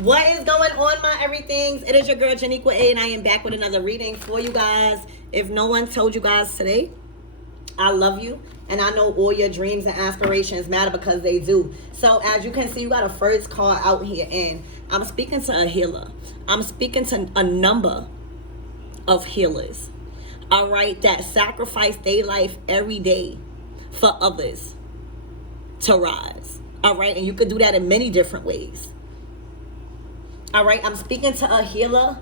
What is going on, my everythings? It is your girl Janiqua A, and I am back with another reading for you guys. If no one told you guys today, I love you, and I know all your dreams and aspirations matter because they do. So as you can see, you got a first card out here, and I'm speaking to a healer. I'm speaking to a number of healers, all right, that sacrifice their life every day for others to rise, all right? And you could do that in many different ways. All right, I'm speaking to a healer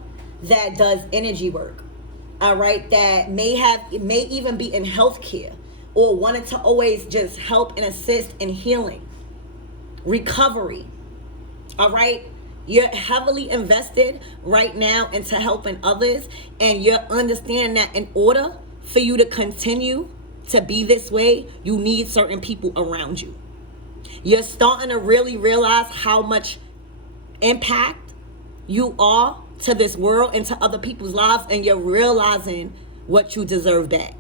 that does energy work. All right, that may even be in healthcare or wanted to always just help and assist in healing, recovery. All right, you're heavily invested right now into helping others, and you're understanding that in order for you to continue to be this way, you need certain people around you. You're starting to really realize how much impact you are to this world and to other people's lives, and you're realizing what you deserve back.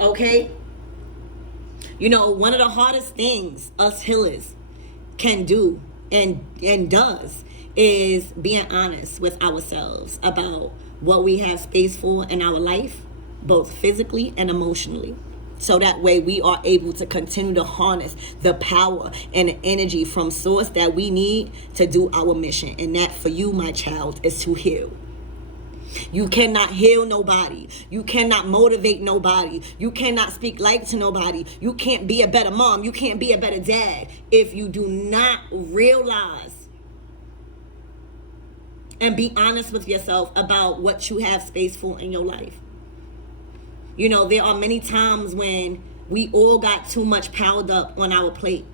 Okay? You know, one of the hardest things us healers can do and does is being honest with ourselves about what we have space for in our life, both physically and emotionally. So that way we are able to continue to harness the power and the energy from source that we need to do our mission. And that for you, my child, is to heal. You cannot heal nobody. You cannot motivate nobody. You cannot speak life to nobody. You can't be a better mom. You can't be a better dad if you do not realize and be honest with yourself about what you have space for in your life. You know, there are many times when we all got too much piled up on our plate.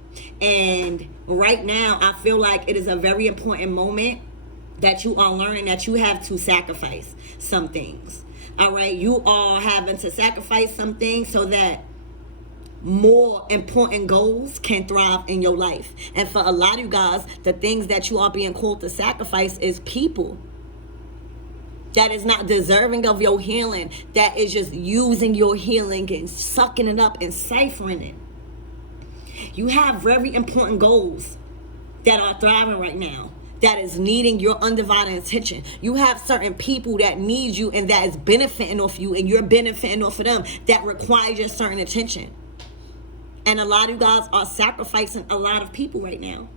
And right now, I feel like it is a very important moment that you are learning that you have to sacrifice some things. All right, you are having to sacrifice some things so that more important goals can thrive in your life. And for a lot of you guys, the things that you are being called to sacrifice is people that is not deserving of your healing, that is just using your healing and sucking it up and siphoning it. You have very important goals that are thriving right now, that is needing your undivided attention. You have certain people that need you and that is benefiting off you, and you're benefiting off of them, that requires your certain attention. And a lot of you guys are sacrificing a lot of people right now.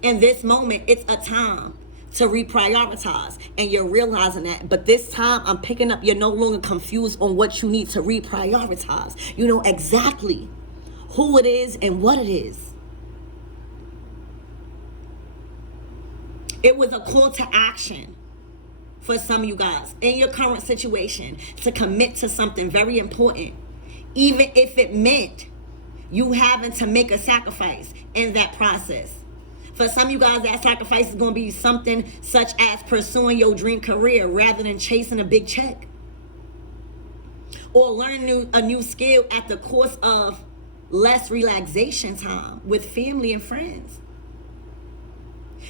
In this moment, it's a time to reprioritize, and you're realizing that. But this time, I'm picking up, you're no longer confused on what you need to reprioritize. You know exactly who it is and what it is. It was a call to action for some of you guys in your current situation to commit to something very important, even if it meant you having to make a sacrifice in that process. For some of you guys, that sacrifice is going to be something such as pursuing your dream career rather than chasing a big check, or learning a new skill at the cost of less relaxation time with family and friends.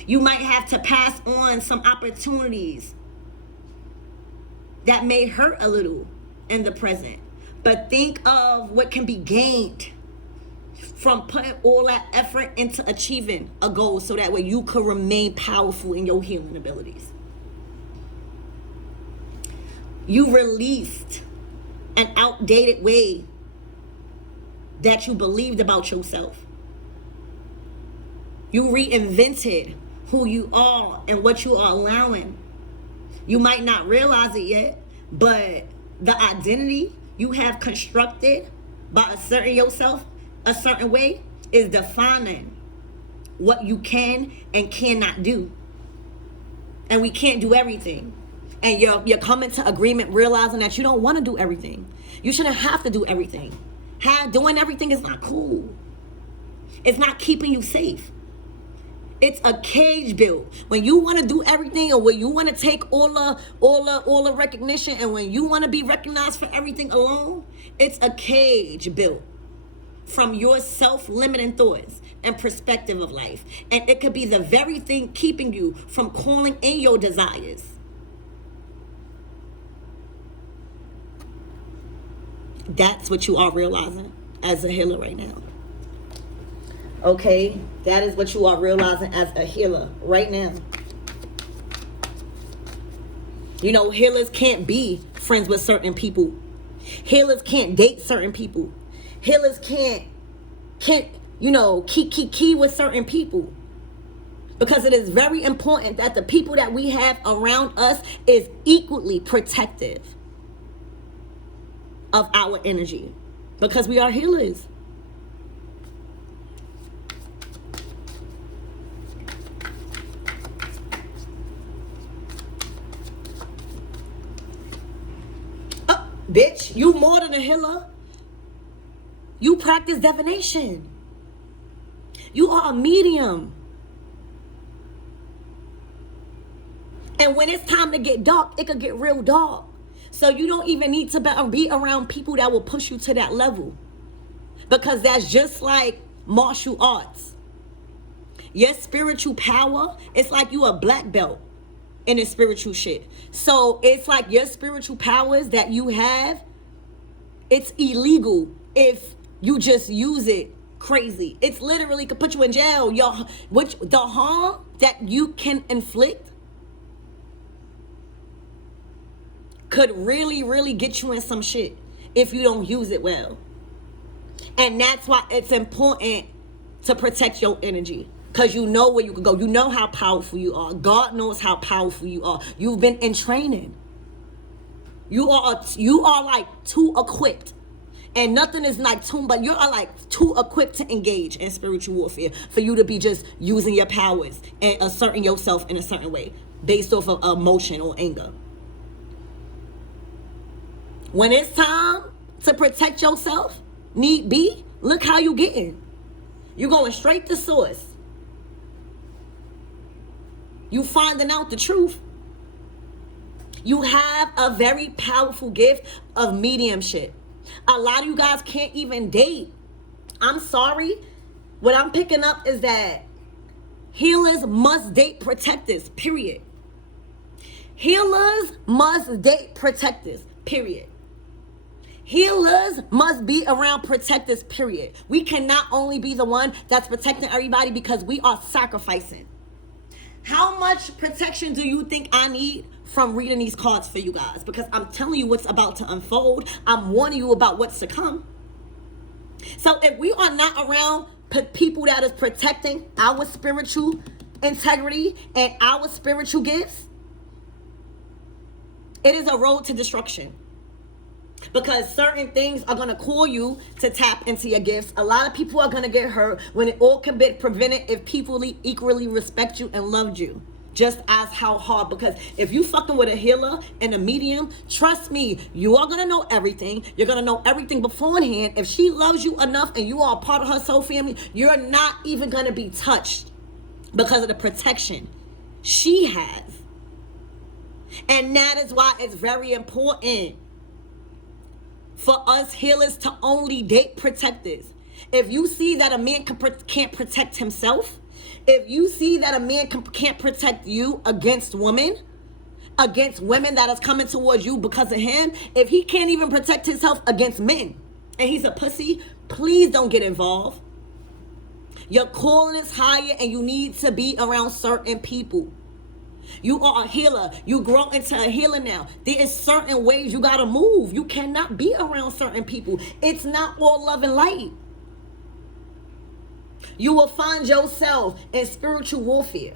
You might have to pass on some opportunities that may hurt a little in the present, but think of what can be gained from putting all that effort into achieving a goal, so that way you could remain powerful in your healing abilities. You released an outdated way that you believed about yourself. You reinvented who you are and what you are allowing. You might not realize it yet, but the identity you have constructed by asserting yourself a certain way is defining what you can and cannot do. And we can't do everything. And you're coming to agreement realizing that you don't want to do everything. You shouldn't have to do everything. Doing everything is not cool. It's not keeping you safe. It's a cage built. When you want to do everything, or when you want to take all the recognition, and when you want to be recognized for everything alone, it's a cage built from your self-limiting thoughts and perspective of life. And it could be the very thing keeping you from calling in your desires. That's what you are realizing as a healer right now. Okay? That is what you are realizing as a healer right now. You know, healers can't be friends with certain people. Healers can't date certain people. Healers can't you know, key with certain people. Because it is very important that the people that we have around us is equally protective of our energy. Because we are healers. Bitch, you more than a healer. You practice divination. You are a medium. And when it's time to get dark, it could get real dark. So you don't even need to be around people that will push you to that level. Because that's just like martial arts. Your spiritual power, it's like you a black belt in the spiritual shit. So it's like your spiritual powers that you have, it's illegal if you just use it crazy. It's literally could put you in jail. The harm that you can inflict could really, really get you in some shit if you don't use it well. And that's why it's important to protect your energy. Because you know where you can go. You know how powerful you are. God knows how powerful you are. You've been in training. You are like too equipped. And nothing is like too, but you're like too equipped to engage in spiritual warfare for you to be just using your powers and asserting yourself in a certain way based off of emotion or anger. When it's time to protect yourself, need be, look how you getting. You going straight to source. You finding out the truth. You have a very powerful gift of mediumship. A lot of you guys can't even date. I'm sorry. What I'm picking up is that healers must date protectors, period. Healers must date protectors, period. Healers must be around protectors, period. We cannot only be the one that's protecting everybody because we are sacrificing. How much protection do you think I need from reading these cards for you guys? Because I'm telling you what's about to unfold. I'm warning you about what's to come. So if we are not around people that is protecting our spiritual integrity and our spiritual gifts, it is a road to destruction. Because certain things are going to call you to tap into your gifts. A lot of people are going to get hurt when it all can be prevented if people equally respect you and loved you. Just as how hard. Because if you fucking with a healer and a medium, trust me, you are going to know everything. You're going to know everything beforehand. If she loves you enough and you are a part of her soul family, you're not even going to be touched because of the protection she has. And that is why it's very important for us healers to only date protectors. If you see that a man can't protect himself, if you see that a man can't protect you against women that is coming towards you because of him, if he can't even protect himself against men and he's a pussy, please don't get involved. Your calling is higher and you need to be around certain people. You are a healer. You grow into a healer now. There is certain ways you got to move. You cannot be around certain people. It's not all love and light. You will find yourself in spiritual warfare.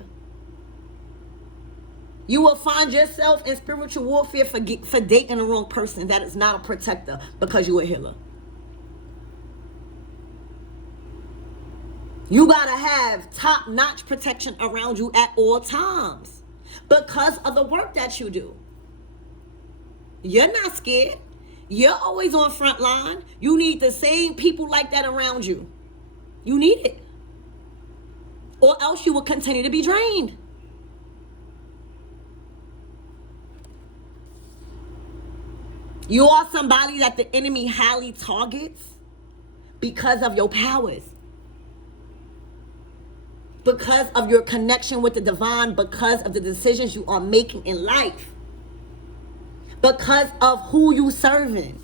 You will find yourself in spiritual warfare for dating the wrong person that is not a protector because you're a healer. You got to have top-notch protection around you at all times. Because of the work that you do. You're not scared. You're always on front line. You need the same people like that around you. You need it. Or else you will continue to be drained. You are somebody that the enemy highly targets because of your powers. Because of your connection with the divine, because of the decisions you are making in life, because of who you serving.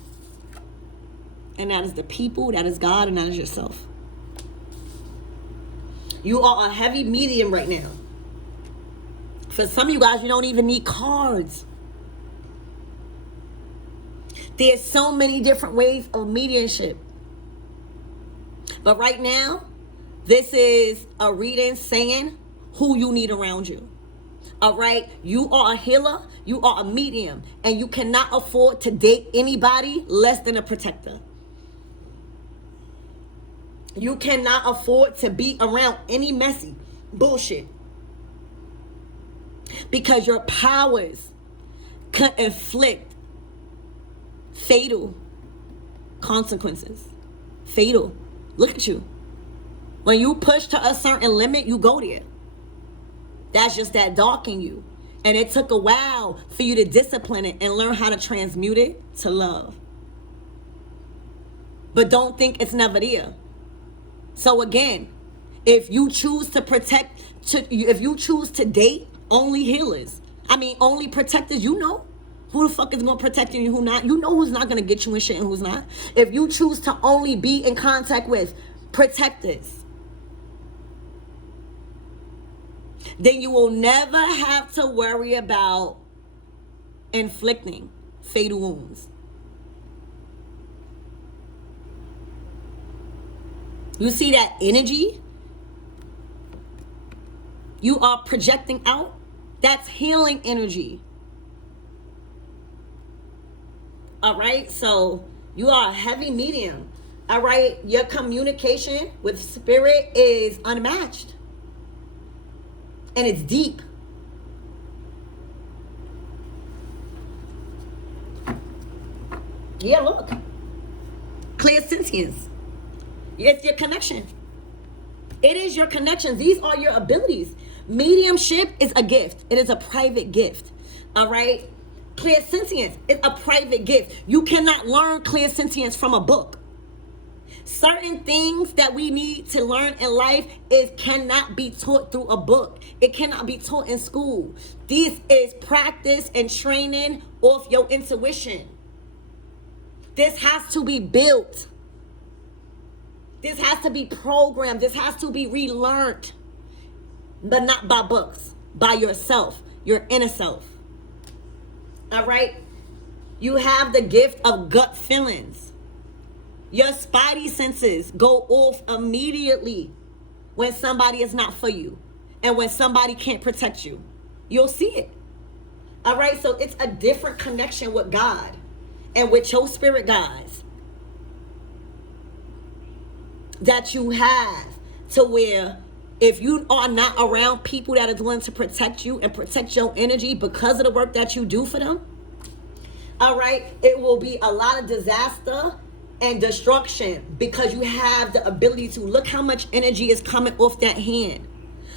And that is the people, that is God, and that is yourself. You are a heavy medium right now. For some of you guys, you don't even need cards. There's so many different ways of mediumship. But right now, this is a reading saying who you need around you. All right? You are a healer. You are a medium. And you cannot afford to date anybody less than a protector. You cannot afford to be around any messy bullshit. Because your powers can inflict fatal consequences. Fatal. Look at you. When you push to a certain limit, you go there. That's just that dark in you. And it took a while for you to discipline it and learn how to transmute it to love. But don't think it's never there. So again, if you choose to protect, if you choose to date only healers, only protectors, you know who the fuck is going to protect you and who not. You know who's not going to get you in shit and who's not. If you choose to only be in contact with protectors, then you will never have to worry about inflicting fatal wounds. You see that energy you are projecting out? That's healing energy. All right, so you are a heavy medium. All right, your communication with spirit is unmatched. And it's deep. Yeah, look. Clairsentience. It's your connection. It is your connection. These are your abilities. Mediumship is a gift. It is a private gift. All right? Clairsentience is a private gift. You cannot learn clairsentience from a book. Certain things that we need to learn in life cannot be taught through a book. It cannot be taught in school. This is practice and training off your intuition. This has to be built. This has to be programmed. This has to be relearned. But not by books. By yourself. Your inner self. All right? You have the gift of gut feelings. Your spidey senses go off immediately when somebody is not for you. And when somebody can't protect you. You'll see it. All right? So it's a different connection with God. And with your spirit guides. That you have, to where if you are not around people that are willing to protect you and protect your energy because of the work that you do for them, all right, it will be a lot of disaster and destruction because you have the ability to look how much energy is coming off that hand.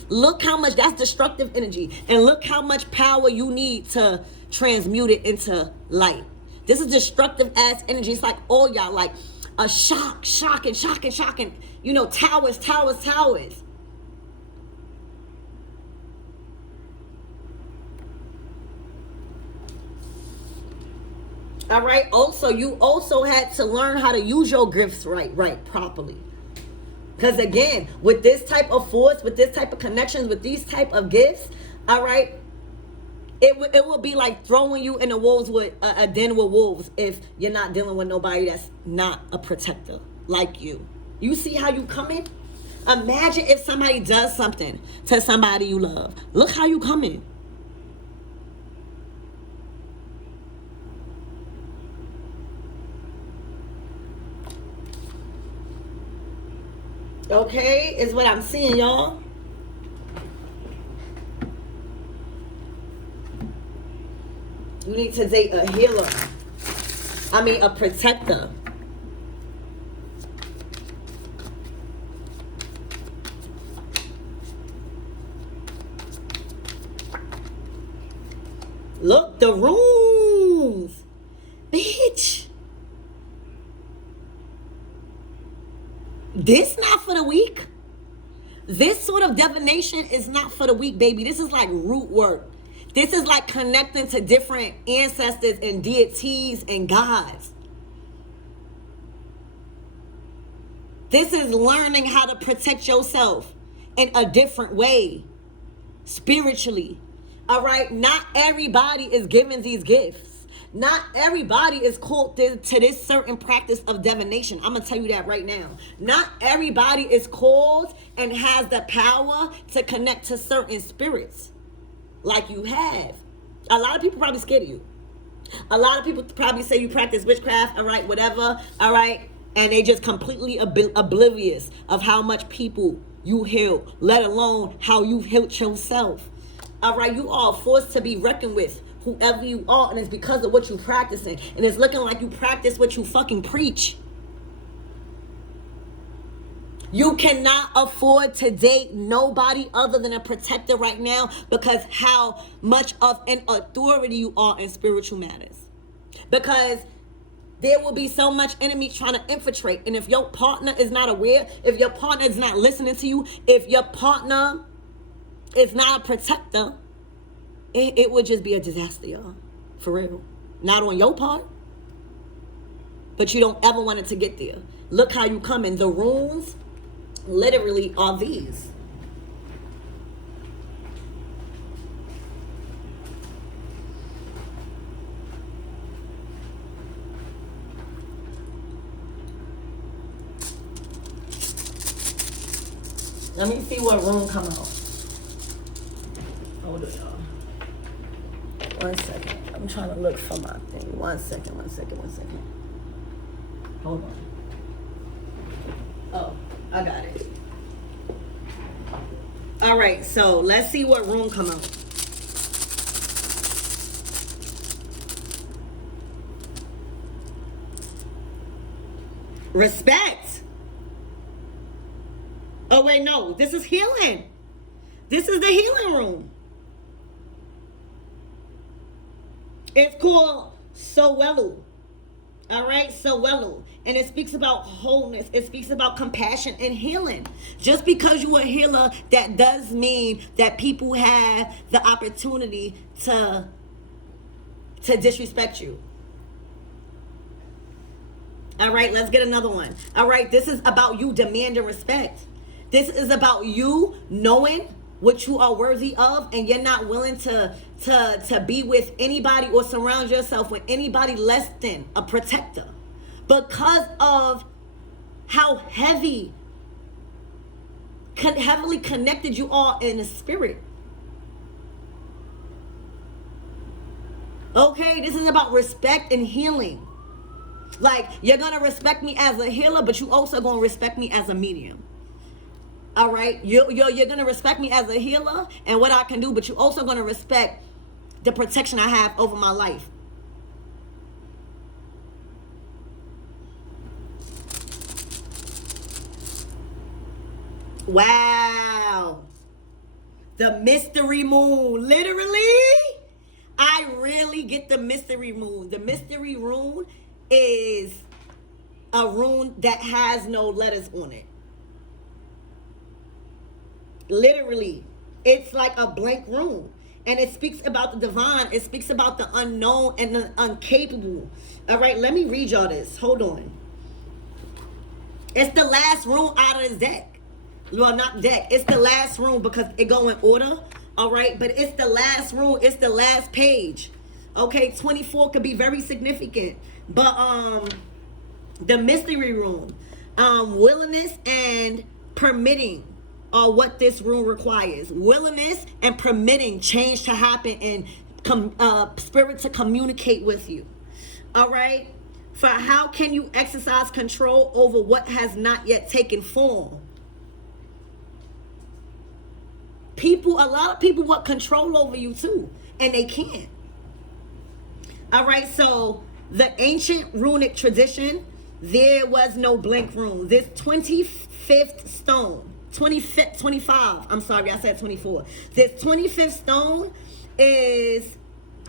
Look how much, that's destructive energy, and look how much power you need to transmute it into light. This is destructive ass energy. It's like all y'all like a shock, you know, towers. All right. Also, you also had to learn how to use your gifts properly. Because again, with this type of force, with this type of connections, with these type of gifts, all right, it will be like throwing you in the wolves with a den with wolves if you're not dealing with nobody that's not a protector like you. You see how you coming? Imagine if somebody does something to somebody you love. Look how you coming. Okay, is what I'm seeing, y'all. You need to date a healer. A protector. Look, the rooms. Bitch. This not for the weak. This sort of divination is not for the weak, baby. This is like root work. This is like connecting to different ancestors and deities and gods. This is learning how to protect yourself in a different way, spiritually. All right, not everybody is given these gifts. Not everybody is called to this certain practice of divination. I'm going to tell you that right now. Not everybody is called and has the power to connect to certain spirits like you have. A lot of people probably scared of you. A lot of people probably say you practice witchcraft, all right, whatever, all right, and they just completely oblivious of how much people you heal, let alone how you've healed yourself. All right, you are forced to be reckoned with, whoever you are, and it's because of what you're practicing. And it's looking like you practice what you fucking preach. You cannot afford to date nobody other than a protector right now because how much of an authority you are in spiritual matters. Because there will be so much enemy trying to infiltrate. And if your partner is not aware, if your partner is not listening to you, if your partner is not a protector, it would just be a disaster, y'all. For real. Not on your part, but you don't ever want it to get there. Look how you come in. The runes literally are these. Let me see what rune come out. Hold it, y'all. 1 second. I'm trying to look for my thing. 1 second. Hold on. Oh, I got it. All right, so let's see what rune come out. Respect. Oh, wait, no. This is healing. This is the healing rune. It's called Sowelu. All right, Sowelu. And it speaks about wholeness. It speaks about compassion and healing. Just because you're a healer, that does mean that people have the opportunity to disrespect you. All right, let's get another one. All right, this is about you demanding respect. This is about you knowing what you are worthy of, and you're not willing to be with anybody or surround yourself with anybody less than a protector because of how heavily connected you are in the spirit. Okay, this is about respect and healing. Like, you're gonna respect me as a healer, but you also gonna respect me as a medium. All right, you're gonna respect me as a healer and what I can do, but you're also gonna respect the protection I have over my life. Wow, the mystery moon. Literally, I really get the mystery moon. The mystery rune is a rune that has no letters on it. Literally, it's like a blank rune, and it speaks about the divine. It speaks about the unknown and the incapable. All right, let me read y'all this. Hold on. It's the last rune out of this deck. Well, not deck. It's the last rune because it go in order. All right, but it's the last rune. It's the last page. Okay, 24 could be very significant, but the mystery rune, willingness and permitting are what this rune requires. Willingness and permitting change to happen and spirit to communicate with you. All right, for how can you exercise control over what has not yet taken form? A lot of people want control over you too, and they can't. All right, so the ancient runic tradition, there was no blank rune. This 25th stone, 25, I'm sorry, I said 24. This 25th stone is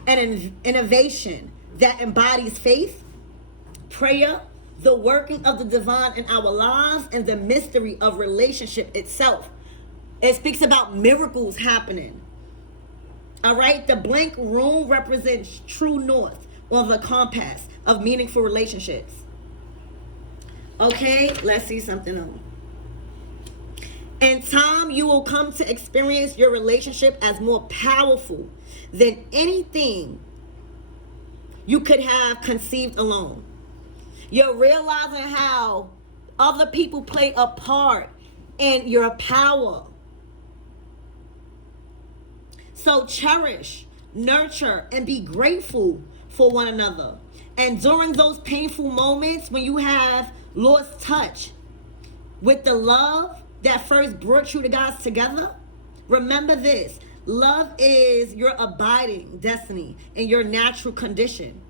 an innovation that embodies faith, prayer, the working of the divine in our lives, and the mystery of relationship itself. It speaks about miracles happening. All right, the blank rune represents true north on the compass of meaningful relationships. Okay, let's see something else. In time, you will come to experience your relationship as more powerful than anything you could have conceived alone. You're realizing how other people play a part in your power. So cherish, nurture, and be grateful for one another. And during those painful moments when you have lost touch with the love that first brought you guys together, remember this. Love is your abiding destiny and your natural condition.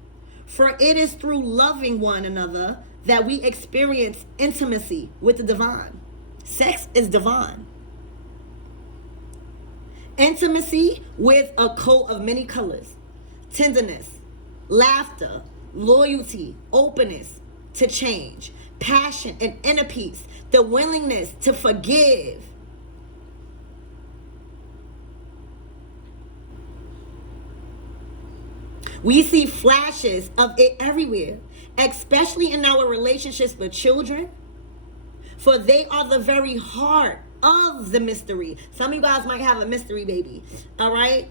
For it is through loving one another that we experience intimacy with the divine. Sex is divine. Intimacy with a coat of many colors. Tenderness, laughter, loyalty, openness to change, passion and inner peace, the willingness to forgive. We see flashes of it everywhere, especially in our relationships with children, for they are the very heart of the mystery. Some of you guys might have a mystery baby, all right?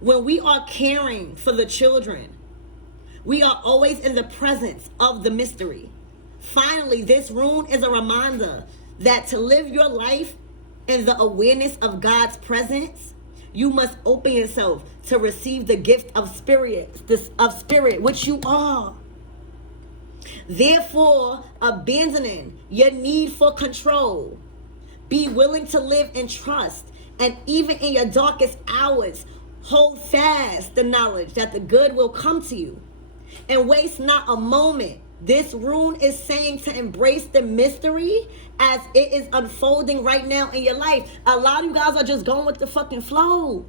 When we are caring for the children, we are always in the presence of the mystery. Finally, this rune is a reminder that to live your life in the awareness of God's presence, you must open yourself to receive the gift of spirit, which you are. Therefore, abandoning your need for control, be willing to live in trust, and even in your darkest hours, hold fast the knowledge that the good will come to you. And waste not a moment. This rune is saying to embrace the mystery as it is unfolding right now in your life. A lot of you guys are just going with the fucking flow.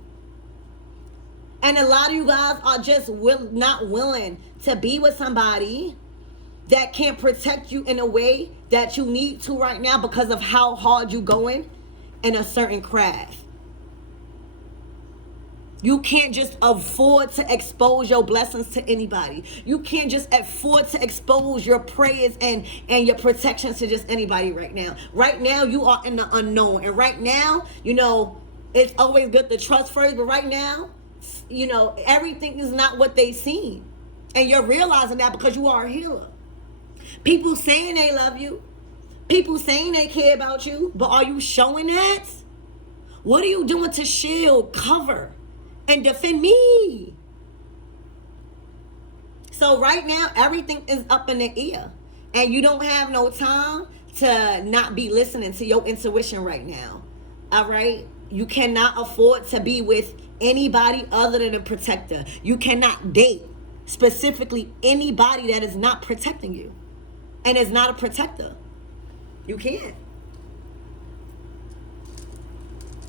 And a lot of you guys are just not willing to be with somebody that can't protect you in a way that you need to right now because of how hard you going in a certain craft. You can't just afford to expose your blessings to anybody. You can't just afford to expose your prayers and your protections to just anybody right now. Right now, you are in the unknown. And right now, it's always good to trust first. But right now, everything is not what they seem. And you're realizing that because you are a healer. People saying they love you. People saying they care about you. But are you showing that? What are you doing to shield, cover, and defend me? So right now, everything is up in the air. And you don't have no time to not be listening to your intuition right now. All right? You cannot afford to be with anybody other than a protector. You cannot date specifically anybody that is not protecting you and is not a protector. You can't.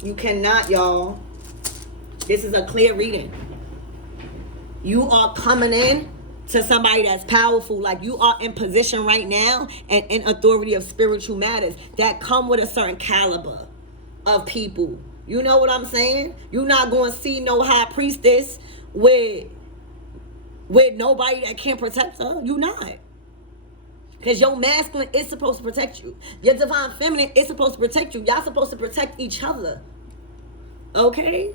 You cannot, y'all. This is a clear reading. You are coming in to somebody that's powerful. Like you are in position right now and in authority of spiritual matters that come with a certain caliber of people. You know what I'm saying? You're not going to see no high priestess with nobody that can't protect her. You not. Because your masculine is supposed to protect you. Your divine feminine is supposed to protect you. Y'all supposed to protect each other. Okay?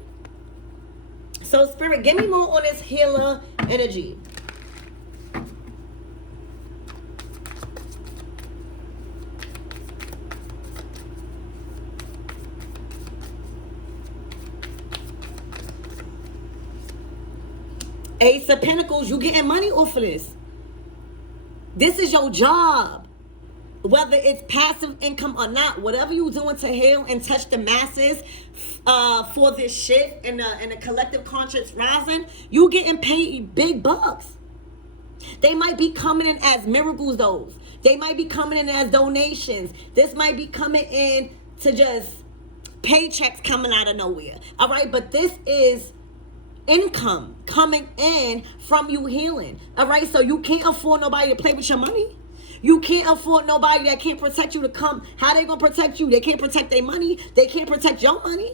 So, Spirit, give me more on this healer energy. Ace of Pentacles, you getting money off of this. This is your job. Whether it's passive income or not, whatever you're doing to heal and touch the masses for this shift and the collective conscious rising, you getting paid big bucks. They might be coming in as miracles, those. They might be coming in as donations. This might be coming in to just paychecks coming out of nowhere. All right, but this is income coming in from you healing. All right, so you can't afford nobody to play with your money. You can't afford nobody that can't protect you to come. How they gonna protect you? They can't protect their money. They can't protect your money.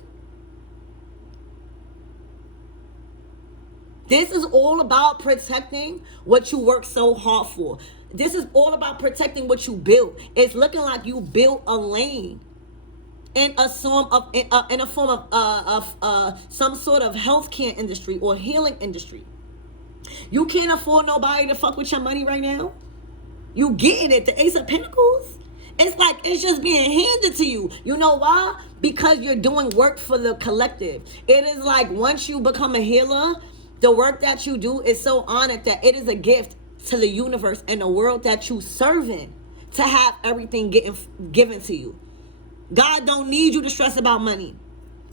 This is all about protecting what you work so hard for. This is all about protecting what you built. It's looking like you built a lane in a form of some sort of healthcare industry or healing industry. You can't afford nobody to fuck with your money right now. You getting it, the Ace of Pentacles. It's like it's just being handed to you. You know why? Because you're doing work for the collective. It is like once you become a healer, the work that you do is so honored that it is a gift to the universe and the world that you serve in to have everything given to you. God don't need you to stress about money.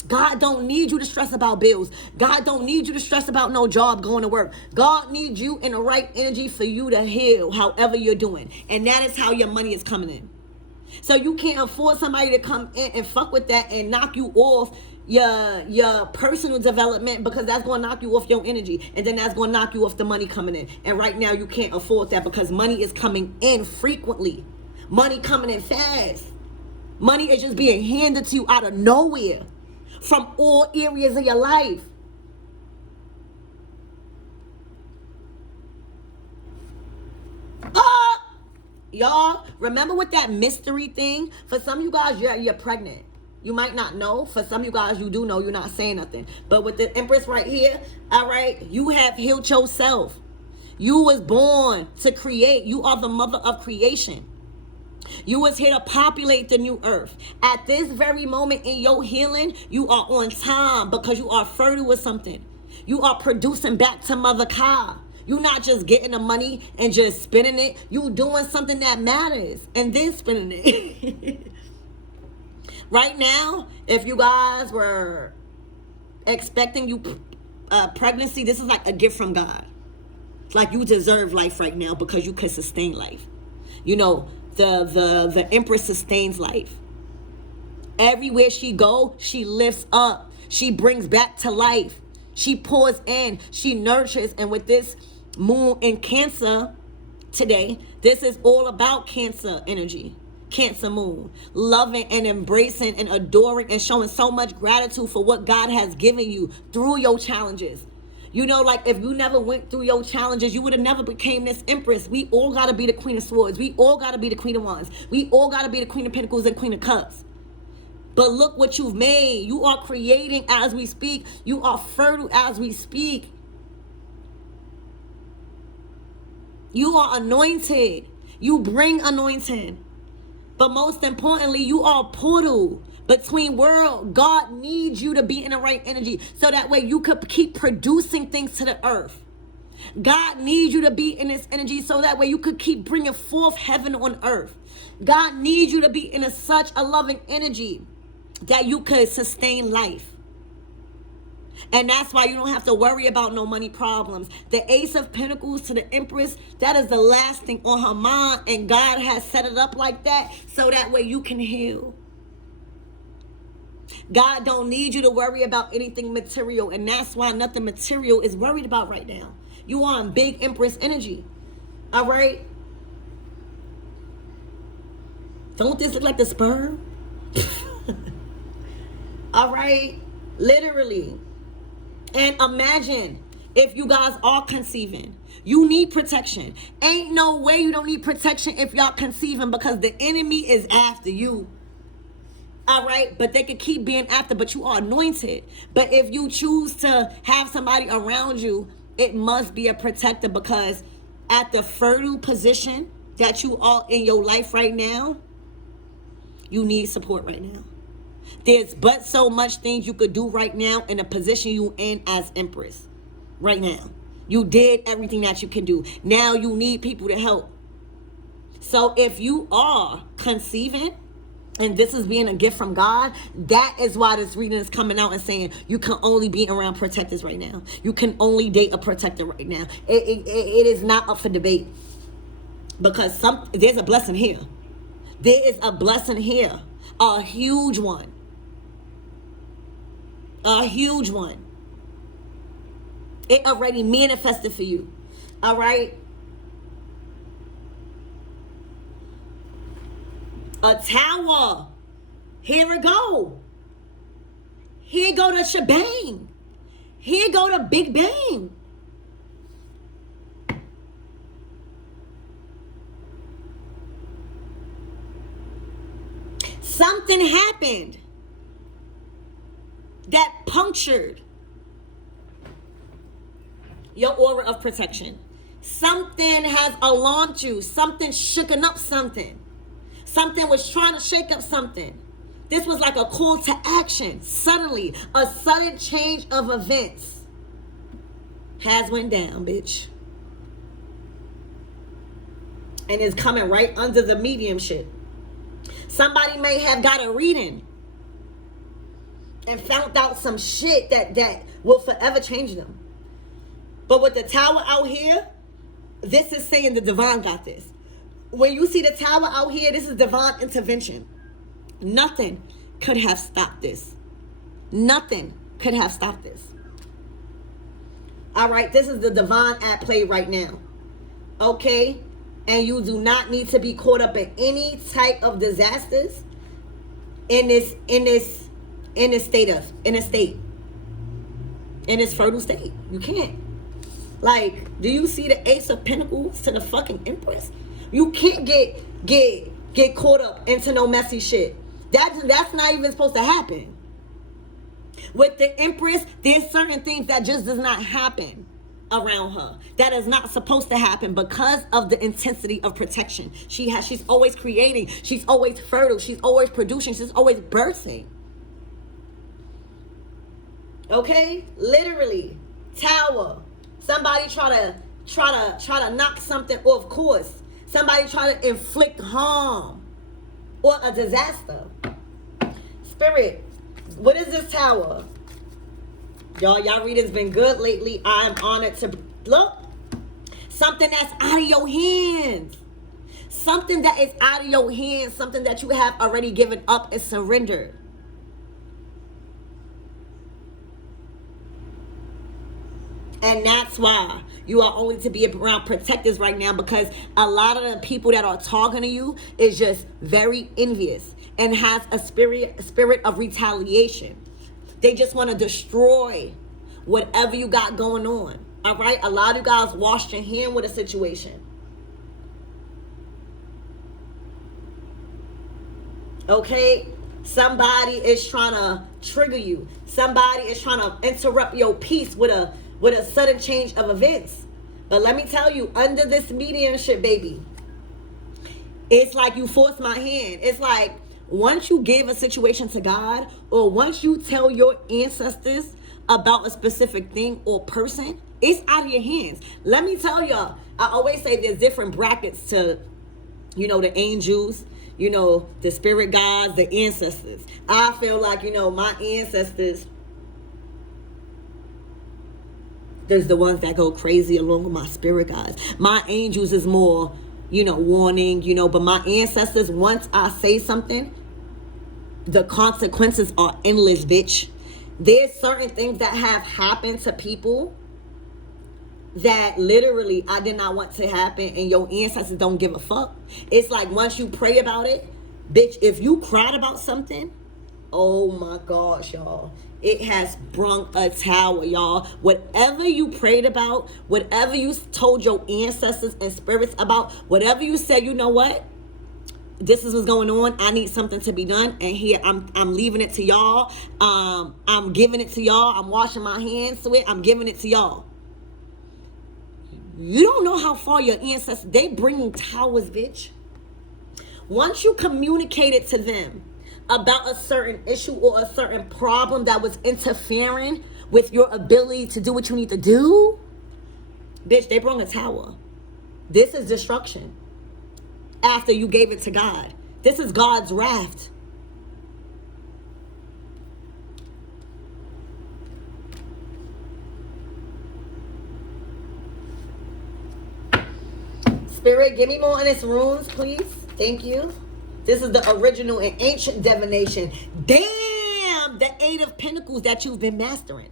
God don't need you to stress about bills. God don't need you to stress about no job going to work. God needs you in the right energy for you to heal however you're doing. And that is how your money is coming in. So you can't afford somebody to come in and fuck with that and knock you off your personal development, because that's going to knock you off your energy, and then that's going to knock you off the money coming in. And right now you can't afford that because money is coming in frequently. Money coming in fast. Money is just being handed to you out of nowhere from all areas of your life. Y'all, remember with that mystery thing? For some of you guys, you're pregnant. You might not know. For some of you guys, you do know. You're not saying nothing. But with the Empress right here, all right, you have healed yourself. You was born to create. You are the mother of creation. You was here to populate the new earth. At this very moment in your healing, you are on time because you are fertile with something. You are producing back to Mother Ka. You're not just getting the money and just spending it. You doing something that matters and then spending it. Right now, if you guys were expecting pregnancy, this is like a gift from God. Like you deserve life right now because you could sustain life. You know, the Empress sustains life. Everywhere she go, she lifts up. She brings back to life. She pours in. She nurtures. And with this moon in Cancer today, this is all about Cancer energy. Cancer moon. Loving and embracing and adoring and showing so much gratitude for what God has given you through your challenges. You know, like if you never went through your challenges, you would have never became this Empress. We all got to be the Queen of Swords. We all got to be the Queen of Wands. We all got to be the Queen of Pentacles and Queen of Cups. But look what you've made. You are creating as we speak. You are fertile as we speak. You are anointed. You bring anointing. But most importantly, you are a portal between world. God needs you to be in the right energy so that way you could keep producing things to the earth. God needs you to be in this energy so that way you could keep bringing forth heaven on earth. God needs you to be in such a loving energy that you could sustain life. And that's why you don't have to worry about no money problems. The Ace of Pentacles to the Empress, that is the last thing on her mind. And God has set it up like that so that way you can heal. God don't need you to worry about anything material. And that's why nothing material is worried about right now. You are in big Empress energy. All right? Don't this look like the sperm? All right? Literally. And imagine if you guys are conceiving. You need protection. Ain't no way you don't need protection if y'all conceiving because the enemy is after you. All right? But they could keep being after, but you are anointed. But if you choose to have somebody around you, it must be a protector because at the fertile position that you are in your life right now, you need support right now. There's but so much things you could do right now in the position you in as Empress. Right now. You did everything that you can do. Now you need people to help. So if you are conceiving, and this is being a gift from God, that is why this reading is coming out and saying you can only be around protectors right now. You can only date a protector right now. It is not up for debate. Because there's a blessing here. There is a blessing here. A huge one. A huge one. It already manifested for you. All right? A tower. Here we go. Here go the shebang. Here go the big bang. Something happened. that punctured your aura of protection. Something has alarmed you. Something shooken up something. Something was trying to shake up something. This was like a call to action. Suddenly, a sudden change of events has went down, bitch. And is coming right under the mediumship. Somebody may have got a reading and found out some shit that will forever change them. But with the tower out here, this is saying the divine got this. When you see the tower out here, this is divine intervention. Nothing could have stopped this. Nothing could have stopped this. All right, this is the divine at play right now. Okay? And you do not need to be caught up in any type of disasters in this fertile state. You can't. Like, do you see the Ace of Pentacles to the fucking Empress? You can't get caught up into no messy shit. That's not even supposed to happen. With the Empress, there's certain things that just does not happen around her. That is not supposed to happen because of the intensity of protection. She's always creating. She's always fertile. She's always producing. She's always birthing. Okay? Literally. Tower. Somebody try to knock something off course. Somebody try to inflict harm or a disaster. Spirit, what is this tower? Y'all reading's been good lately. I'm honored to look. Something that's out of your hands. Something that is out of your hands. Something that you have already given up and surrendered. And that's why you are only to be around protectors right now, because a lot of the people that are talking to you is just very envious and has a spirit of retaliation. They just want to destroy whatever you got going on. All right? A lot of you guys washed your hand with a situation. Okay? Somebody is trying to trigger you. Somebody is trying to interrupt your peace with a sudden change of events. But let me tell you, under this mediumship, baby, it's like you forced my hand. It's like once you give a situation to God, or once you tell your ancestors about a specific thing or person, it's out of your hands. Let me tell y'all, I always say there's different brackets to, the angels, the spirit guides, the ancestors. I feel like, my ancestors, there's the ones that go crazy along with my spirit guides. My angels is more, warning, but my ancestors, once I say something, the consequences are endless, bitch. There's certain things that have happened to people that literally I did not want to happen, and your ancestors don't give a fuck. It's like once you pray about it, bitch, if you cried about something, oh my gosh, y'all, it has brung a tower, y'all. Whatever you prayed about, whatever you told your ancestors and spirits about, whatever you said, you know what? This is what's going on. I need something to be done. And here, I'm leaving it to y'all. I'm giving it to y'all. I'm washing my hands to it. I'm giving it to y'all. You don't know how far your ancestors, they bringing towers, bitch. Once you communicated to them about a certain issue or a certain problem that was interfering with your ability to do what you need to do, bitch, they brought a tower. This is destruction. After you gave it to God. This is God's wrath. Spirit, give me more on this runes, please. Thank you. This is the original and ancient divination. Damn, the Eight of Pentacles that you've been mastering,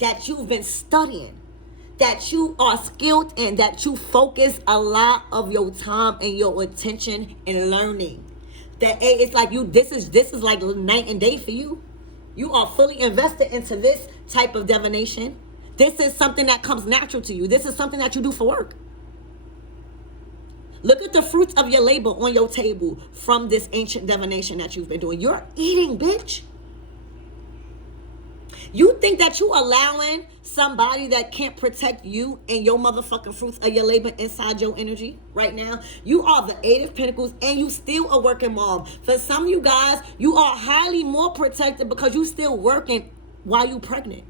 that you've been studying, that you are skilled in, that you focus a lot of your time and your attention in learning. That it's like this is like night and day for you. You are fully invested into this type of divination. This is something that comes natural to you. This is something that you do for work. Look at the fruits of your labor on your table from this ancient divination that you've been doing. You're eating, bitch. You think that you allowing somebody that can't protect you and your motherfucking fruits of your labor inside your energy right now? You are the Eight of Pentacles and you still a working mom. For some of you guys, you are highly more protected because you still working while you pregnant.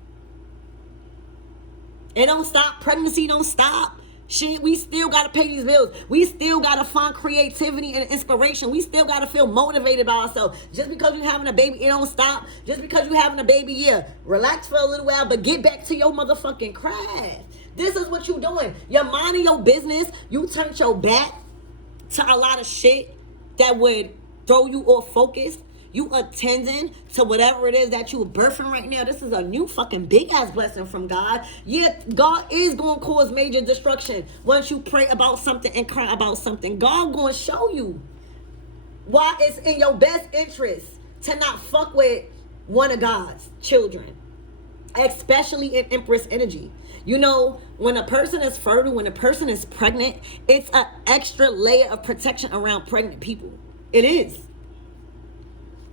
It don't stop. Pregnancy don't stop. Shit, we still got to pay these bills. We still got to find creativity and inspiration. We still got to feel motivated by ourselves. Just because you're having a baby, it don't stop. Just because you're having a baby, yeah, relax for a little while, but get back to your motherfucking craft. This is what you're doing. You're minding your business. You turned your back to a lot of shit that would throw you off focus. You attending to whatever it is that you're birthing right now. This is a new fucking big ass blessing from God. Yeah, God is going to cause major destruction once you pray about something and cry about something. God going to show you why it's in your best interest to not fuck with one of God's children, especially in Empress energy. You know, when a person is fertile, when a person is pregnant, it's an extra layer of protection around pregnant people. It is.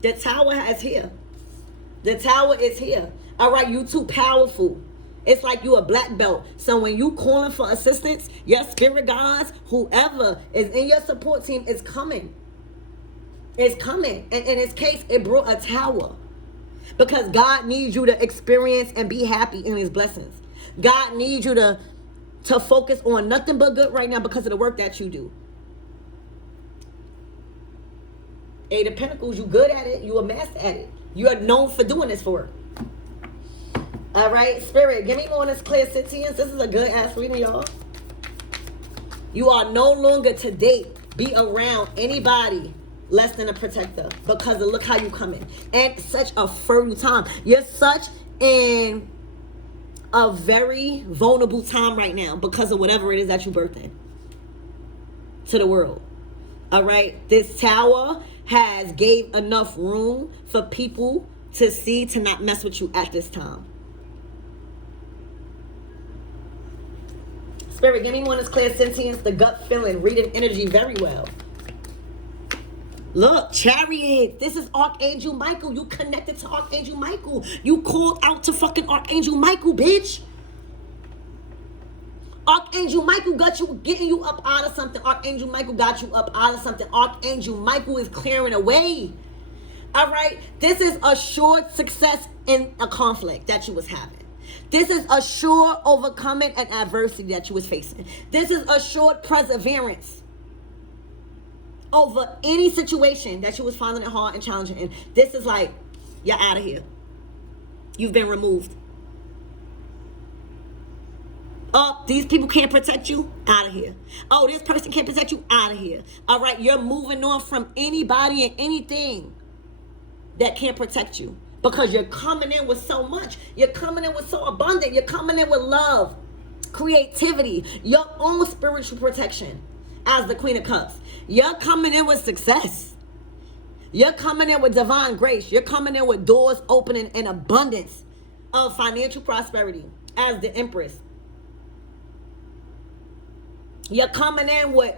The tower is here. The tower is here. All right, you too powerful. It's like you a black belt. So when you calling for assistance, your spirit guides, whoever is in your support team is coming. It's coming. And in this case, it brought a tower. Because God needs you to experience and be happy in his blessings. God needs you to focus on nothing but good right now because of the work that you do. Eight of Pentacles, you good at it. You a master at it. You are known for doing this for it. All right, Spirit, give me more on this clairsentience. This is a good ass reading, y'all. You are no longer to date, be around anybody less than a protector because of look how you coming. And such a fertile time. You're such in a very vulnerable time right now because of whatever it is that you birthed in to the world. All right, this tower has gave enough room for people to see to not mess with you at this time. Spirit, give me one that's clairsentience, the gut feeling, reading energy very well. Look, Chariot, this is Archangel Michael. You connected to Archangel Michael. You called out to fucking Archangel Michael, bitch. Archangel Michael got you, getting you up out of something. Archangel Michael got you up out of something. Archangel Michael is clearing away. All right? This is a sure success in a conflict that you was having. This is a sure overcoming an adversity that you was facing. This is a sure perseverance over any situation that you was finding it hard and challenging in. This is like, you're out of here. You've been removed. Oh, these people can't protect you? Out of here. Oh, this person can't protect you? Out of here. All right, you're moving on from anybody and anything that can't protect you because you're coming in with so much. You're coming in with so abundant. You're coming in with love, creativity, your own spiritual protection as the Queen of Cups. You're coming in with success. You're coming in with divine grace. You're coming in with doors opening and abundance of financial prosperity as the Empress. You're coming in with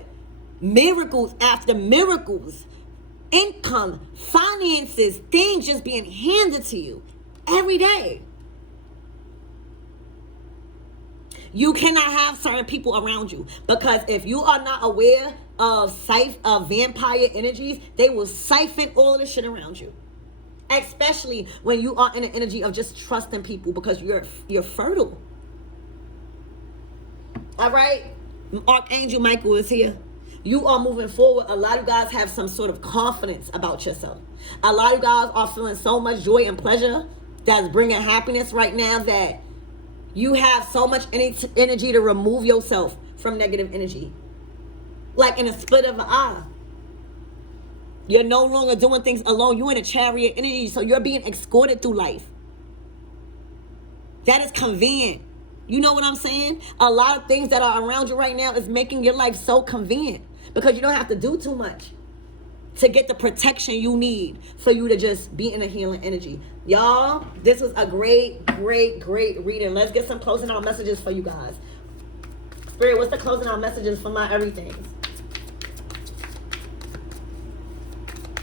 miracles after miracles, income, finances, things just being handed to you every day. You cannot have certain people around you because if you are not aware of vampire energies, they will siphon all of the shit around you. Especially when you are in an energy of just trusting people because you're fertile. All right? Archangel Michael is here. You are moving forward. A lot of you guys have some sort of confidence about yourself. A lot of you guys are feeling so much joy and pleasure that's bringing happiness right now that you have so much energy to remove yourself from negative energy. Like in a split of an eye. You're no longer doing things alone. You're in a chariot energy, so you're being escorted through life. That is convenient. You know what I'm saying? A lot of things that are around you right now is making your life so convenient because you don't have to do too much to get the protection you need for you to just be in a healing energy. Y'all, this was a great, great, great reading. Let's get some closing out messages for you guys. Spirit, what's the closing out messages for my everything?